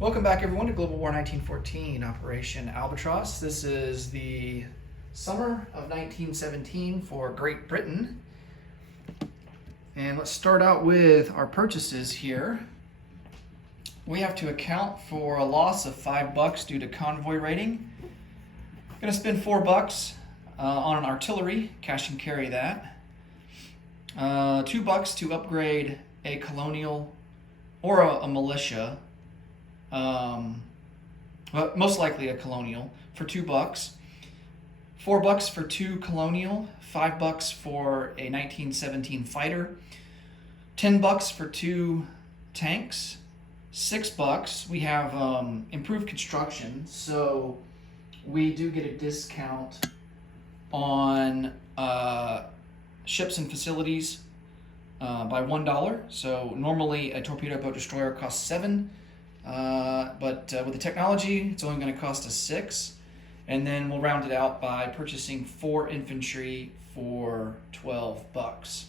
Welcome back, everyone, to Global War 1914, Operation Albatross. This is the summer of 1917 for Great Britain. And let's start out with our purchases here. We have to account for a loss of $5 due to convoy raiding. I'm going to spend $4 on an artillery, cash and carry that. $2 to upgrade a colonial or a militia. But most likely a colonial for $2. $4 for 2 colonial, $5 for a 1917 fighter, $10 for 2 tanks, $6 we have improved construction, so we do get a discount on ships and facilities by $1. So normally a torpedo boat destroyer costs $7. But with the technology, it's only going to cost us $6, and then we'll round it out by purchasing 4 infantry for $12.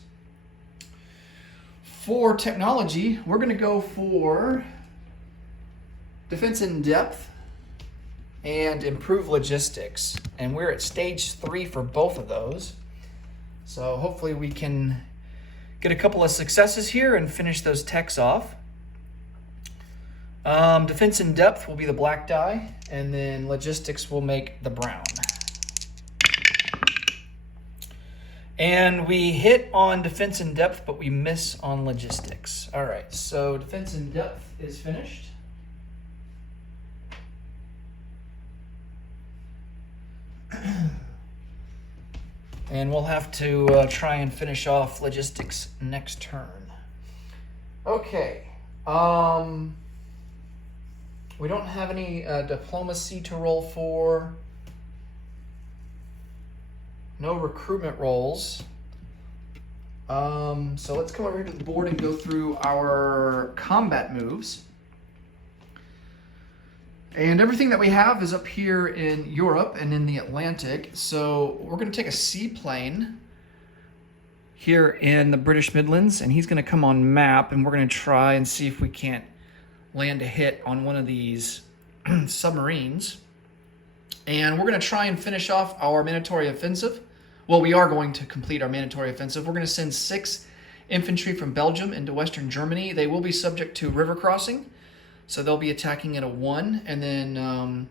For technology, we're going to go for defense in depth and improve logistics, and we're at stage 3 for both of those. So hopefully we can get a couple of successes here and finish those techs off. Defense in depth will be the black die, and then logistics will make the brown. And we hit on defense in depth, but we miss on logistics. All right, so defense in depth is finished. And we'll have to try and finish off logistics next turn. Okay. We don't have any diplomacy to roll for. No recruitment rolls. So let's come over here to the board and go through our combat moves. And everything that we have is up here in Europe and in the Atlantic. So we're going to take a seaplane here in the British Midlands, and he's going to come on map, and we're going to try and see if we can't land a hit on one of these submarines. And we're going to try and finish off our mandatory offensive. Well, we are going to complete our mandatory offensive. We're going to send 6 infantry from Belgium into Western Germany. They will be subject to river crossing, so they'll be attacking at a 1. And then,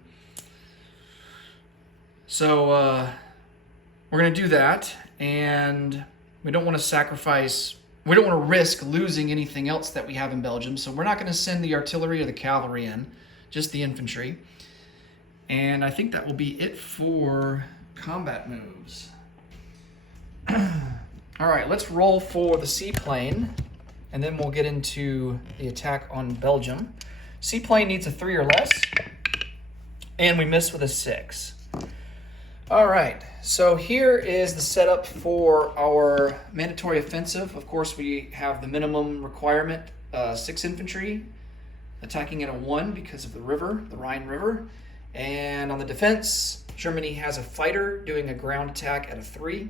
we're going to do that, and we don't want to sacrifice. We don't want to risk losing anything else that we have in Belgium, so we're not going to send the artillery or the cavalry in, just the infantry. And I think that will be it for combat moves. All right, let's roll for the seaplane, and then we'll get into the attack on Belgium. Seaplane needs a 3 or less, and we miss with a 6. All right, so here is the setup for our mandatory offensive. Of course, we have the minimum requirement, 6 infantry, attacking at a 1 because of the river, the Rhine River. And on the defense, Germany has a fighter doing a ground attack at a 3.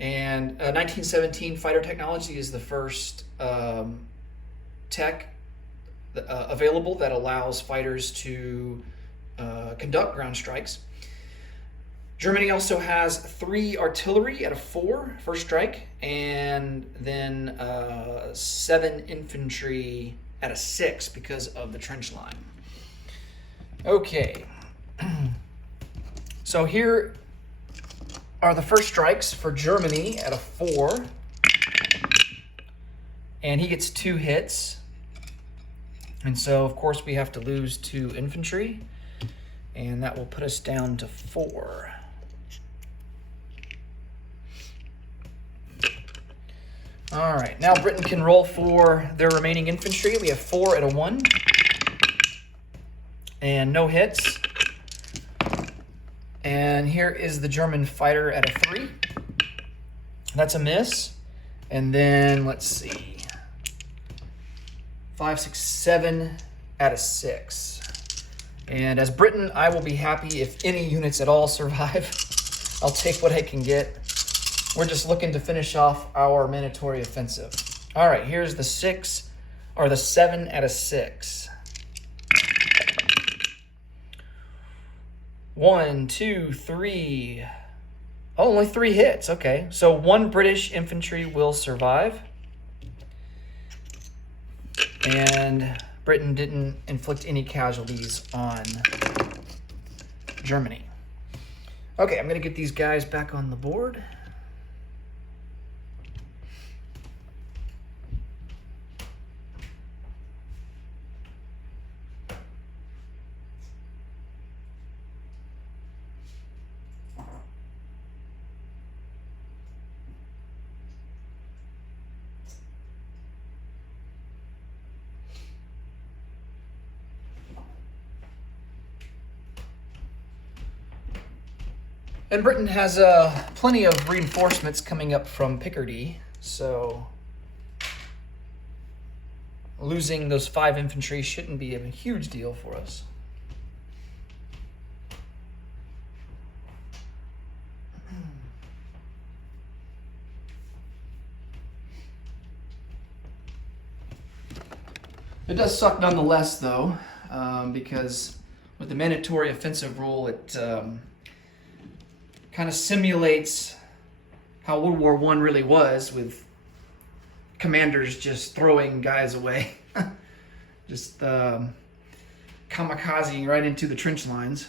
And 1917 fighter technology is the first tech available that allows fighters to conduct ground strikes. Germany also has 3 artillery at a 4, first strike, and then 7 infantry at a 6 because of the trench line. Okay, so here are the first strikes for Germany at a 4, and he gets 2 hits, and so of course we have to lose 2 infantry, and that will put us down to 4. All right, now Britain can roll for their remaining infantry. We have 4 at a 1, and no hits. And here is the German fighter at a 3. That's a miss. And then, let's see, 5, 6, 7 at a 6. And as Britain, I will be happy if any units at all survive. I'll take what I can get. We're just looking to finish off our mandatory offensive. All right, here's the 6, or the 7 at a 6. 1, 2, 3. Oh, only 3 hits. Okay, so 1 British infantry will survive. And Britain didn't inflict any casualties on Germany. Okay, I'm going to get these guys back on the board. And Britain has plenty of reinforcements coming up from Picardy, so losing those 5 infantry shouldn't be a huge deal for us. It does suck nonetheless, though, because with the mandatory offensive rule, it kind of simulates how World War I really was, with commanders just throwing guys away. Just kamikaze right into the trench lines.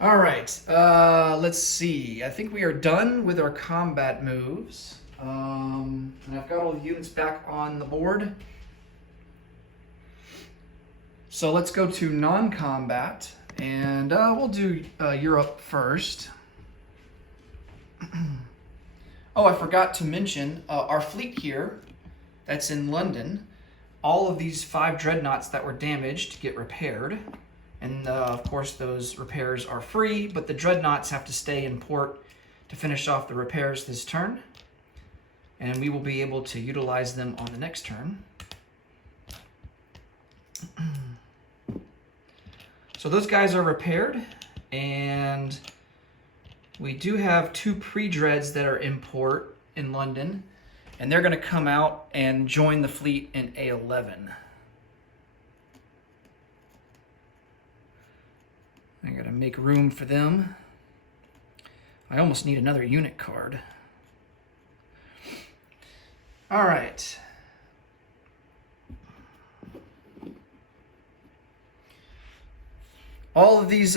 All right, let's see. I think we are done with our combat moves. And I've got all the units back on the board. So let's go to non-combat, and we'll do Europe first. Oh, I forgot to mention our fleet here that's in London. All of these 5 dreadnoughts that were damaged get repaired. And of course those repairs are free, but the dreadnoughts have to stay in port to finish off the repairs this turn. And we will be able to utilize them on the next turn. So those guys are repaired, and we do have 2 pre-dreads that are in port in London, and they're going to come out and join the fleet in A11. I got to make room for them. I almost need another unit card. All right. All of these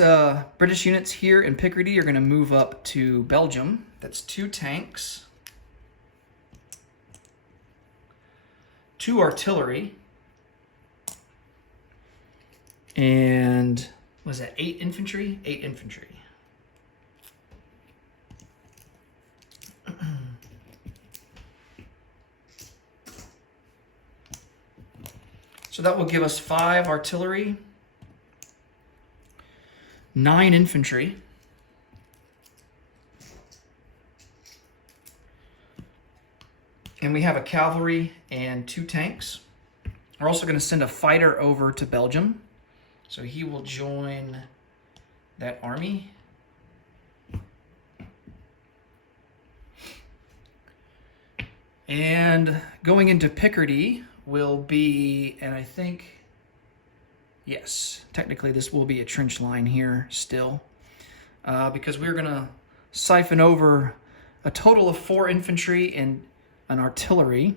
British units here in Picardy are going to move up to Belgium. That's 2 tanks, 2 artillery, and was that 8 infantry? 8 infantry. So that will give us 5 artillery, 9 infantry, and we have a cavalry and 2 tanks. We're also going to send a fighter over to Belgium, so he will join that army. And going into Picardy will be, and I think, yes, technically this will be a trench line here still, because we're going to siphon over a total of 4 infantry and an artillery.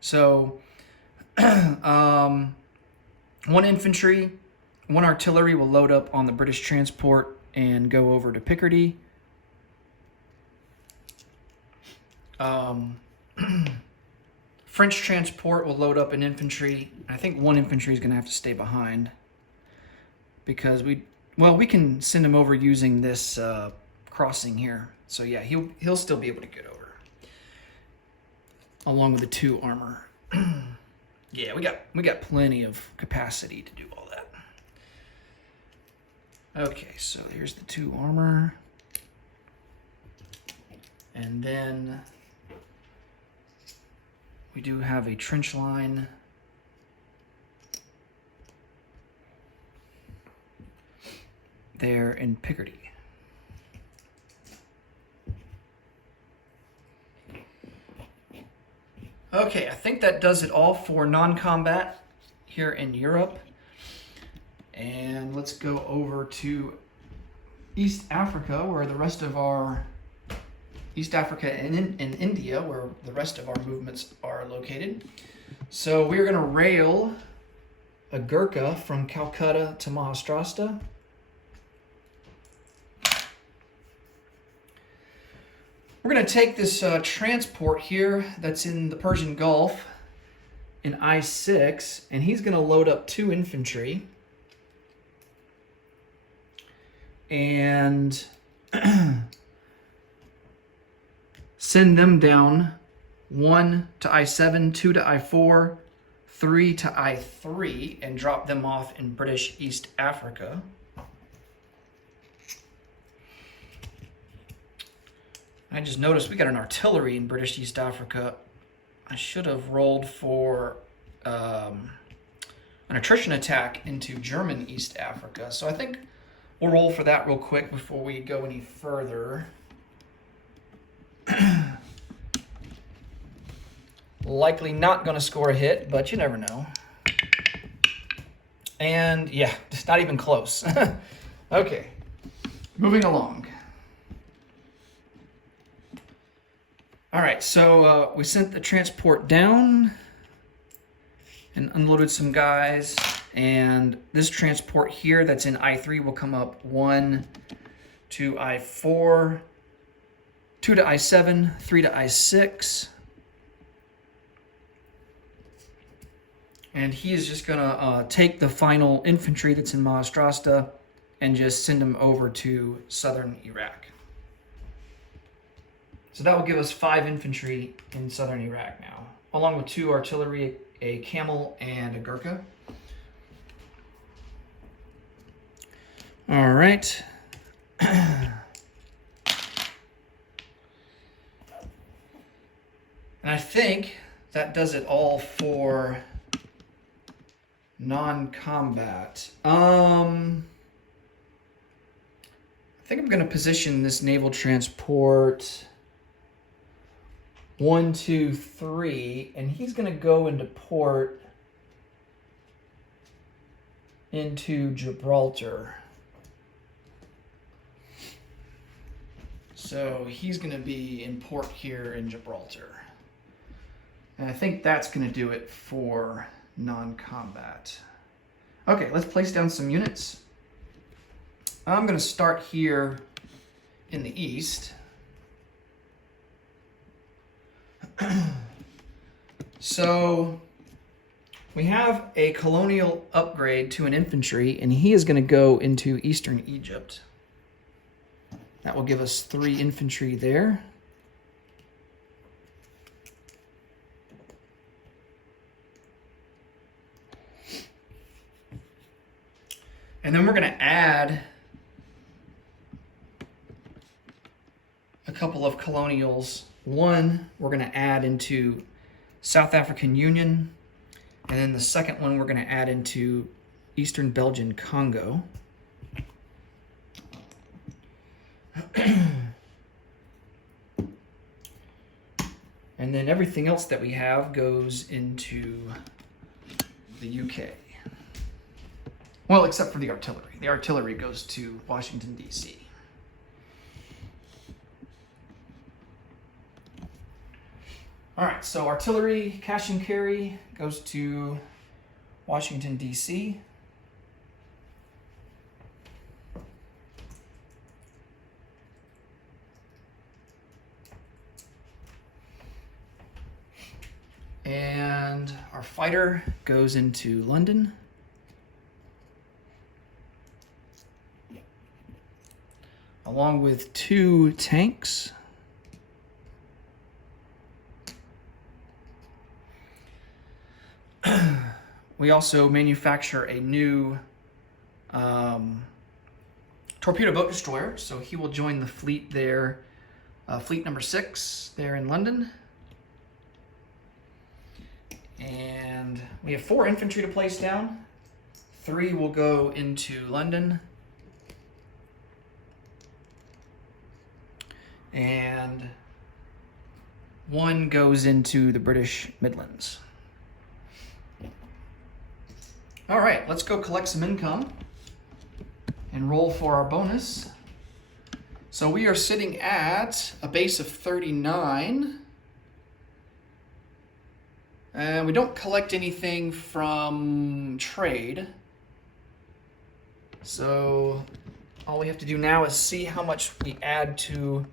So 1 infantry, 1 artillery will load up on the British transport and go over to Picardy. French transport will load up an infantry. I think 1 infantry is going to have to stay behind, because we can send him over using this crossing here. So yeah, he'll still be able to get over, along with the 2 armor. Yeah, we got plenty of capacity to do all that. Okay, so here's the 2 armor, and then we do have a trench line there in Picardy. Okay, I think that does it all for non-combat here in Europe. And let's go over to East Africa, where the rest of our East Africa and India, where the rest of our movements are located. So we're going to rail a Gurkha from Calcutta to Maharashtra. We're going to take this transport here that's in the Persian Gulf in I-6, and he's going to load up 2 infantry and send them down 1 to I-7, 2 to I-4, 3 to I-3, and drop them off in British East Africa. I just noticed we got an artillery in British East Africa. I should have rolled for an attrition attack into German East Africa. So I think we'll roll for that real quick before we go any further. Likely not going to score a hit, but you never know. And yeah, just not even close. Okay, moving along. All right, so we sent the transport down and unloaded some guys. And this transport here that's in I-3 will come up 1 to I-4, 2 to I-7, 3 to I-6. And he is just going to take the final infantry that's in Maharashtra and just send them over to southern Iraq. So that will give us 5 infantry in southern Iraq now, along with 2 artillery, a camel, and a Gurkha. All right. And I think that does it all for non-combat. I think I'm going to position this naval transport 1, 2, 3, and he's going to go into port into Gibraltar. So he's going to be in port here in Gibraltar. And I think that's going to do it for non-combat. Okay, let's place down some units. I'm going to start here in the east. So we have a colonial upgrade to an infantry, and he is going to go into eastern Egypt. That will give us 3 infantry there. And then we're going to add a couple of colonials. One we're going to add into South African Union, and then the second one we're going to add into Eastern Belgian Congo. And then everything else that we have goes into the UK. Well, except for the artillery. The artillery goes to Washington, D.C. All right, so artillery, cash and carry goes to Washington, D.C. And our fighter goes into London. Along with 2 tanks. We also manufacture a new torpedo boat destroyer, so he will join the fleet there, fleet number 6 there in London. And we have 4 infantry to place down. 3 will go into London. And 1 goes into the British Midlands. All right, let's go collect some income. and roll for our bonus. So we are sitting at a base of 39. And we don't collect anything from trade. So all we have to do now is see how much we add to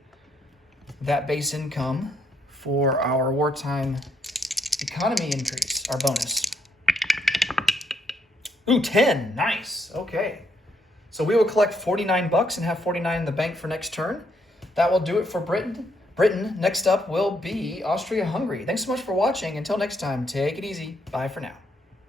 that base income for our wartime economy increase, our bonus. Ooh, 10, nice, okay. So we will collect 49 bucks and have 49 in the bank for next turn. That will do it for Britain. Next up will be Austria-Hungary. Thanks so much for watching. Until next time, take it easy. Bye for now.